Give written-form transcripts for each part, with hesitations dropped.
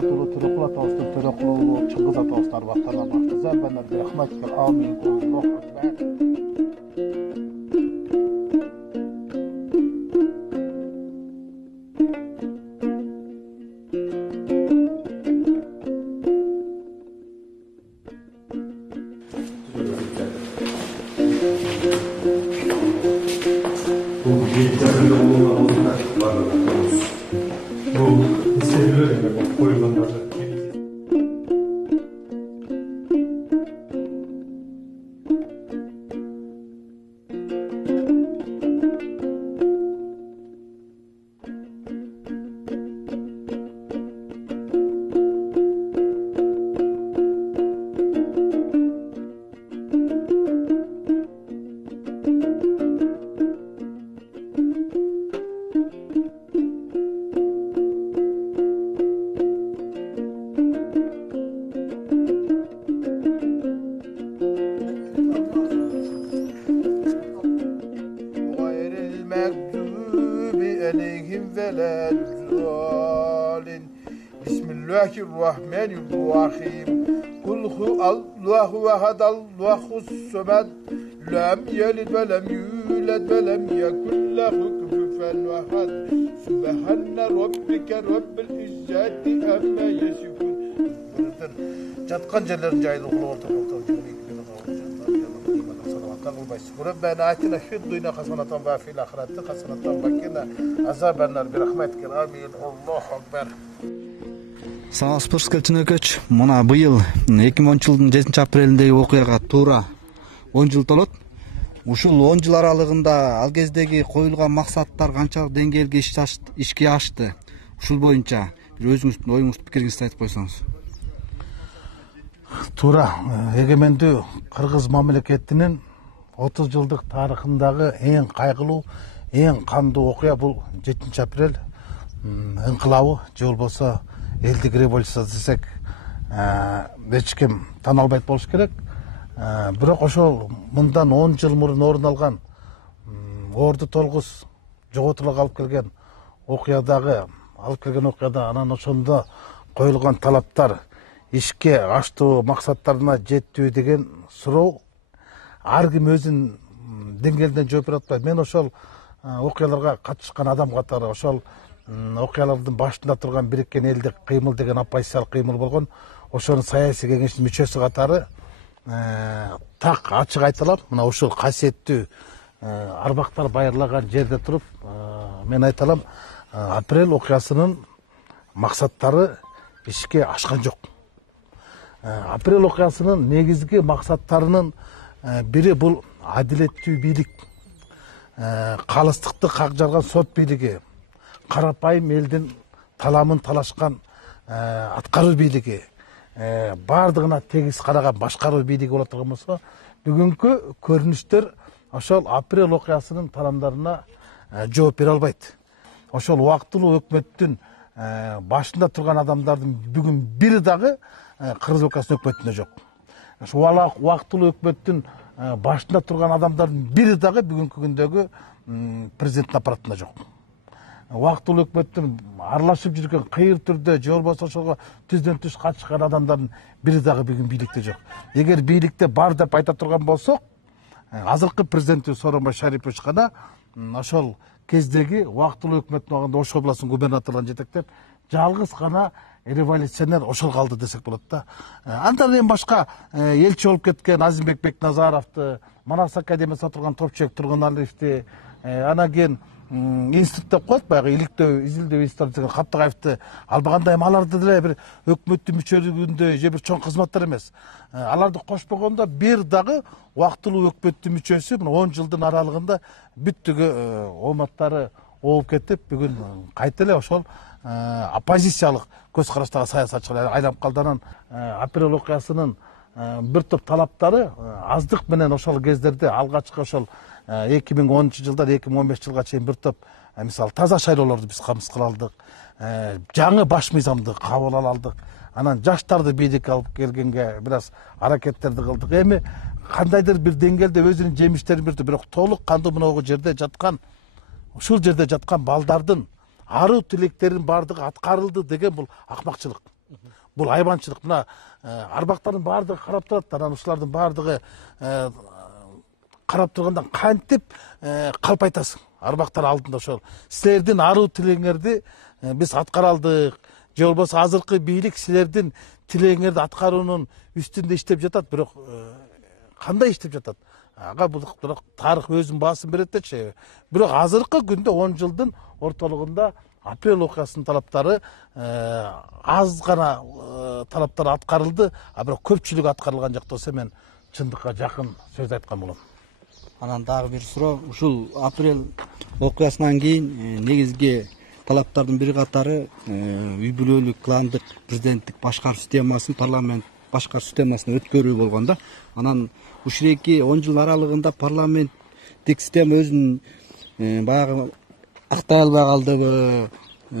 Rahmatullah Türekul Atağus'ta Türekulu Çıngiz Atağus'ta arvahtana baktı. Zerbenler bir rahmet kıl. Amin. Allahu Ekber. Bismillahirrahmanirrahim. Kul huvallahu ehad Allahus samed. Lem yelid ve lem yulad ve lem yekun lehu kufuven ehad. Subhane rabbike rabbil izzati amma yasifun. Jatkan yerlerin jayını ortaga ربنا آتنا في الدنيا حسنة وفي الآخرة حسنة وقنا عذاب النار برحمتك آمين الله أكبر. Саңа спортскел чыныкөч, мына быйыл 2010 жылдын 7 апрелиндеги окуяга туура 10 жыл толот. Ушул 10 жыл аралыгында ал кездеги коюлган максаттар канчалык деңгээлге ишке ашты? Ушул боюнча бир өзүңүздүн оюңузду, пикириңизди айтып койсоңуз. Туура эгемендүү Кыргыз мамлекетинин 30 жылдык тарыхындагы эң кайгылуу, эң кандуу окуя бул 7 апрель инкылабы, же болбосо элдик революция десек эч ким тана албайт болуш керек. Бирок ошол мындан 10 жыл мурун орун алган Орду Толгуз жоготууга алып келген окуяда анан ошондо коюлган талаптар ишке аштуу максаттарына жеттүү деген суроо ар ким өзүнүн деңгээлинен жооп бере атпайт. Мен ошол окуяларга катышкан адам катары, ошол окуялардын башында турган бириккен элдик кыймыл деген оппозициялык кыймыл болгон, ошонун саясий кеңештин мүчөсү катары так ачык айта алам. Мына ушул касиеттүү арбактар байырлаган жерде туруп мен айта алам, апрель окуясынын максаттары ишке ашкан жок. Апрель окуясынын негизги максаттарынын бири бул адилеттүү бийлик, калыстыкты как жарган сот бийлиги, карапайым элдин таламын талашкан аткаруу бийлиги, бардыгына тегиз караган башкаруу бийлиги боло турган болсо, бүгүнкү көрүнүштөр ошол апрель окуясынын тарамдарына жооп бере албайт. Ошол убактылуу өкмөттүн башында турган адамдардын бүгүн бири дагы Кыргыз өлкөсүнүн өкмөтүндө жок. Ошол убактылуу өкмөттүн башында турган адамдардын бири дагы бүгүнкү күндөгү президенттин аппаратында жок. Убактылуу өкмөттүн аралашып жүргөн кыйыр түрдө же болбосо ошого түздөн түз катышкан адамдардын бири дагы бүгүн бийликте жок. Эгер бийликте бар деп айта турган болсок, азыркы президенти Сооронбай Шарипович гана ошол кездеги убактылуу өкмөттүн убагында Ош областынын губернаторлорун жетектеп, жалгыз гана революционер ошол калды десек болот да. Андан эми башка элчи болуп кеткен Азимбек Бекназаровду, Манас академиясында турган Топчубек Тургуналиевди, анан кийин институт деп коет, баягы иликтөө, изилдөө институты деген Каптыгаевди албаганда эми аларды деле бир өкмөттүн мүчөлүгүндө же бир чоң кызматтар эмес. Аларды кошпогондо бир дагы убактылуу өкмөттүн мүчөсү 10 жылдын аралыгында бүттүгү ооматтары ооп кетип, бүгүн кайта эле ошол оппозициялык көз караштагы саясатчылар айланып калды. Анан апрель окуясынын бир топ талаптары аздык менен ошол кездерде алгачкы ошол 2010 жылдар 2015 жылга чейин бир топ мисалы таза шайлоолорду биз камсыз кыла алдык, жаңы баш мыйзамды кабыл ала алдык, анан жаштарды бийликке алып келгенге бир аз аракеттерди кылдык. Эми кандайдыр бир деңгээлде өзүнүн жемиштерин берди, бирок толук кандуу мынагу жерде жаткан, ушул жерде жаткан балдардын аруу тилектерин бардыгы аткарылды деген бул акмакчылык. Бул айбанчылык. Мына арбактардын баардыгы карап турат, анан ушулардын баардыгы карап турганда кантип калп айтасың. Арбактар алдында ошол силердин аруу тилеңерди биз аткара алдык. Же болбосо азыркы бийлик силердин тилеңерди аткаруунун үстүндө иштеп жатат, бирок кандай иштеп жатат? Ага бирок тарых өзүнүн баасын берет дечи. Бирок азыркы күндө 10 жылдын ортолугунда апрель окуясынын талаптары аз гана талаптар аткарылды, а бирок көпчүлүгү аткарылган жок десе мен чындыкка жакын сөз айткан болом. Анан дагы бир суроо, ушул апрель окуясынан кийин негизги талаптардын бир катары үй бүлөлүк, кландык, президенттик башкаруу системасын, парламент башкаруу системасына өткөрүү болгон да. Анан ушул эки 10 жыл аралыгында парламенттик система өзүнүн баягы актай албай калдыбы,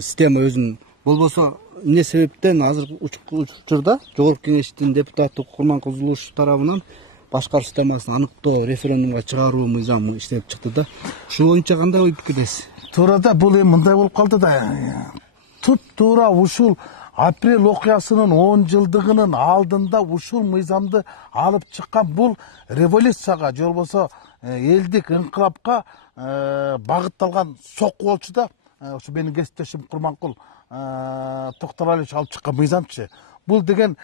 система өзүн болбосо эмне себептен азыр учурда Жогорку Кеңештин депутаты Курманкул Зулушев тарабынан башкаруу системасын аныктоо, референдумга чыгаруу мыйзамы иштелип чыкты да. Ушул боюнча кандай ой пикирдесиз? Туура да, бул эми мындай болуп калды да. Туп-туура ушул апрель окуясынын 10 жылдыгынын алдында ушул мыйзамды алып чыккан бул революцияга, же болбосо элдик ыңкылапка багытталган сокку болчу да. Ушу менин кесиптешим Курманкул Токторалиевич алып чыккан мыйзамчы. Бул деген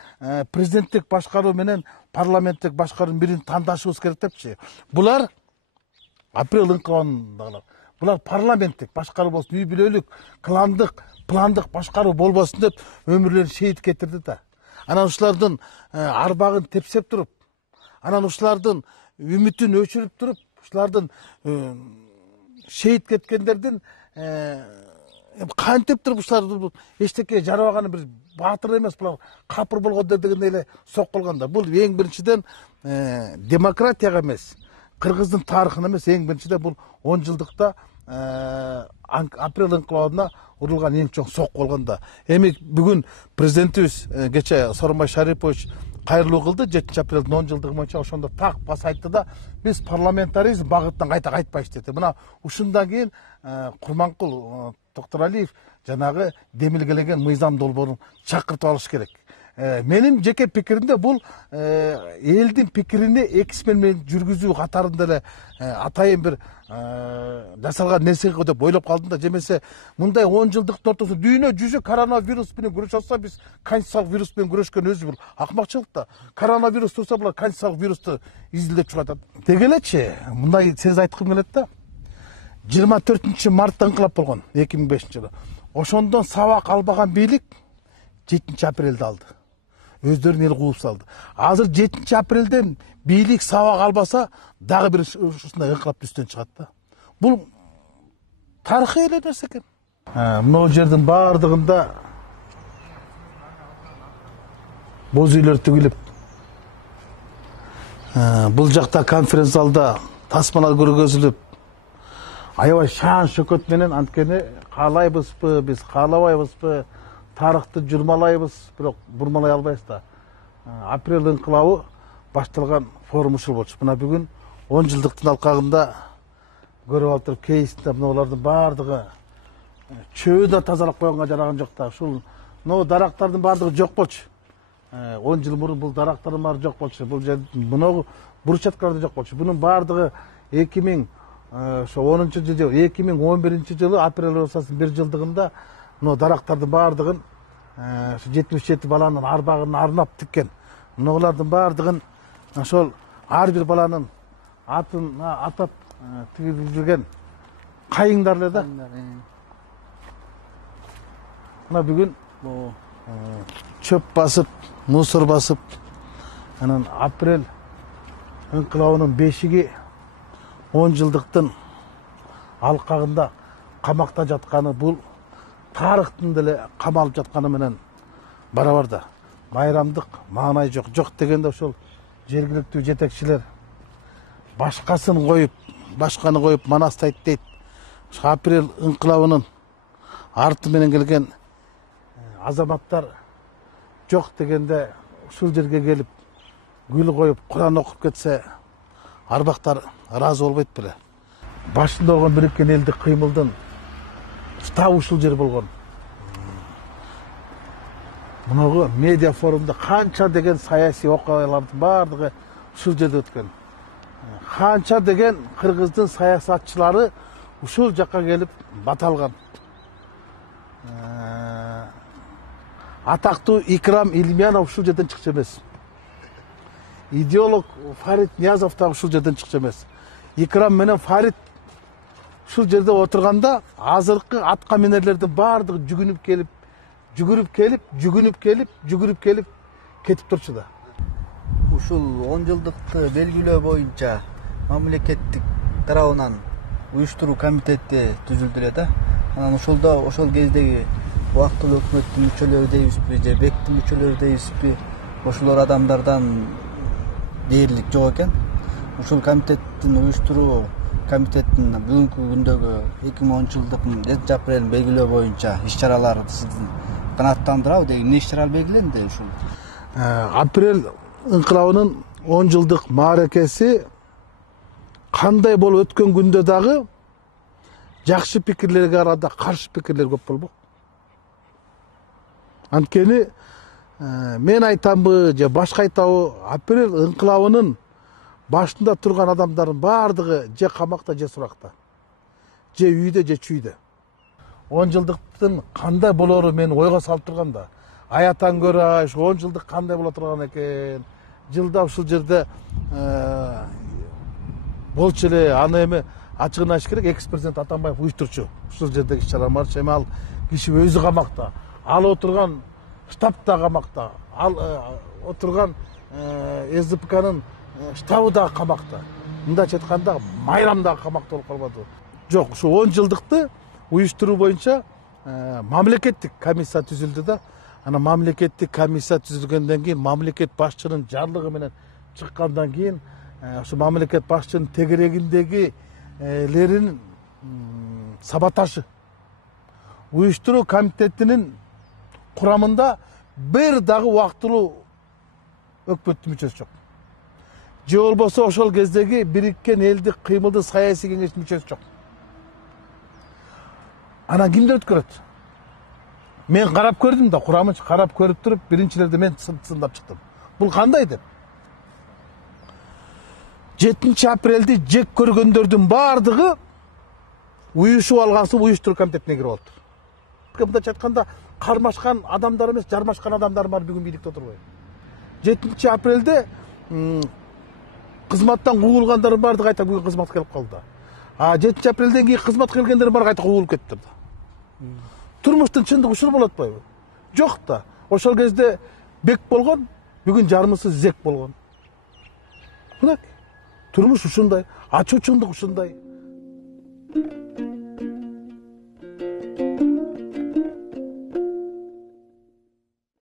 президенттик башкаруу менен парламенттик башкаруунун бирин тандашыбыз керек депчи. Булар апрель ыңкылабындагылар. Булар парламенттик башкаруу болсун, үй бүлөлүк, кландык, пландык башкаруу болбосун деп өмүрлөрүн шейит кетирди да. Анан ушулардын арбагын тепсеп туруп, анан ушулардын үмүтүн өчүрүп туруп, ушулардын шейит кеткендердин кантип туруп ушулар эчтеке жарабаганы бир баатыр эмес, булар капыр болгондор дегендей эле сокко алганда. Бул эң биринчиден демократияга эмес, кыргыздын тарыхына эмес, эң биринчиден бул 10 жылдыкта апрель ыңкылабына урулган эң чоң сокку болгондо. Эми бүгүн президентибиз кече Сооронбай Шарипович кайрылуу кылды 7 апрелдин 10 жылдыгы боюнча. Ошондо так баса айтты да, биз парламентаризм багытынан кайта кайтпайбыз деди. Мына ушундан кийин Курманкул Токторалиев жанагы демилгелеген мыйзам долбоорун чакыртып алыш керек. Менин жеке пикиримде бул элдин пикирине эксмен менен жүргүзүү катарында эле атайын бир жасалган нерсе деп ойлоп калдым да. Жемесе мындай 10 жылдыктын ортосунда дүйнө жүзү коронавирус менен күрөшүп атса, биз конституциялык вирус менен күрөшкөн өзү бул акмакчылык да. Коронавирус турса булар конституциялык вирусту изилдеп чыгатат. Деги элечи мындай сөз айткым келет да. 24 мартта ыңкылап болгон 2005 жылы. Ошондон сабак албаган бийлик 7 апрелде алды. Өздөрүн эл кууп салды. Азыр 7 апрелден бийлик сабак албаса, дагы бир ушундай ыңкылап түстөн чыгат да. Бул тарыхый эле нерсе экен. Мына жердин баардыгында боз үйлөр тигилип, бул жакта конференц залда тасмалар көргөзүлүп, аябай шаан шөкөт менен, анткени каалайбызбы, биз каалабайбызбы, тарыхты журмалайбыз, бирок бурмалай албайбыз да. Апрель ыңкылабы башталган форум ушул болчу. Мына бүгүн 10 жылдыктын алкагында көрүп алып туруп, кейсинде мыналардын баардыгы чөбү да тазалап койгонго жараган жок да. Ушул дарактардын баардыгы жок болчу. 10 жыл мурун бул дарактардын баары жок болчу. Бул жердин мына бурчаткалар жок болчу. Бунун баардыгы 2010 жылы, 2011 жылы апрель окуясынын 1 жылдыгында мына дарактардын баардыгын 77 баланын арбагын арнап тиккен. Мыналардын баардыгын ошол ар бир баланын атын атап тигип жүргөн кайыңдар эле да. Мына бүгүн чөп басып, мусор басып, анан апрель ыңкылабынын бешиги 10 жылдыктын алкагында камакта жатканы бул тарыхтын деле камалып жатканы менен барабар да. Байрамдык маанай жок. Жок дегенде ошол жергиликтүү жетекчилер башкасын коюп, башканы коюп манастайт дейт. Апрель ыңкылабынын арты менен келген азаматтар жок дегенде ушул жерге келип гүл коюп, Куран окуп кетсе, арбактар ыраазы болбойт беле. Башында болгон бириккен элдик кыймылдын штабы ушул жер болгон. Мынагы медиа форумда канча деген саясий окуялардын баардыгы ушул жерде өткөн. Канча деген кыргыздын саясатчылары ушул жакка келип баталган. Атактуу Икрам Илмиянов ушул жерден чыкчу эмес. Идеолог Фарид Ниязов да ушул жерден чыкчу эмес. Икрам менен Фарид ушул жерде отурганда азыркы атка минерлердин баардыгы жүгүнүп келип кетип турчу да. Ушул 10 жылдыкты белгилөө боюнча мамлекеттик тарабынан уюштуруу комитети түзүлдү эле да. Анан ошол кездеги убактылуу өкмөттүн мүчөлөрү дейбизби же бектин мүчөлөрү дейбизби, ошолор адамдардан дээрлик жок экен. Ушул комитеттин уюштуруу комитеттин бүгүнкү күндөгү 2010-жылдык 7-апрелин белгилөө боюнча иш-чаралары сиздин канааттандырабы деген эмне иш-чаралар белгиленди ушул? Апрель ыңкылабынын 10 жылдык мааракеси кандай болуп өткөн күндө дагы жакшы пикирлерге арада каршы пикирлер көп болбок. Анткени мен айтамбы же башка айтабы, апрель ыңкылабынын башында турган адамдардын баардыгы же камакта же суракта, же үйдө же чүйдө. 10 жылдыктын кандай болору мени ойго салып турган да. Аятан көрө ушу 10 жылдык кандай боло турган экен. Жылда ушул жерде болчу эле, аны эми ачыгын айтыш керек, экс-президент Атамбаев уюштурчу ушул жердеги иш-чаралар. Эми ал киши өзү камакта, ал отурган штабта камакта, ал отурган СДПКнын штабы да камакта. Мындайча айтканда майрам да камакта болуп калбады. Жок, ушу 10 жылдыкты уюштуруу боюнча мамлекеттик комиссия түзүлдү да. Ана мамлекеттик комиссия түзүлгөндөн кийин, мамлекет башчынын жарлыгы менен чыккандан кийин, ошо мамлекет башчынын тегерегиндегилерин саботажы уюштуруу комитетинин курамында бир дагы убактылуу өкмөттүн мүчөсү жок. Же болбосо ошол кездеги Бириккен Элдик кыймылдын саясий кеңештин мүчөсү жок. Анан кимдер өткөрөт? Мен карап көрдүм да, курамын карап көрүп туруп, биринчилерди мен сындап чыктым. Бул кандай деп? 7 апрелди жек көргөндөрдүн баардыгы уюшуп алгансып уюштуруу комитетине кирип алыптыр. Мындайча айтканда кармашкан адамдар эмес, жармашкан адамдар бар бүгүн бийликте отурбайбы. 7 апрелде кызматтан куугулгандардын баардыгы айта бүгүн кызматка келип калды. 7 апрелден кийин кызматка келгендер бар кайта куугулуп кетиптир да. Турмуштун чындыгы ушул болот атпайбы? Жок да. Ошол кезде бек болгон, бүгүн жармысы зек болгон. Мына турмуш ушундай, ачуучундук ушундай.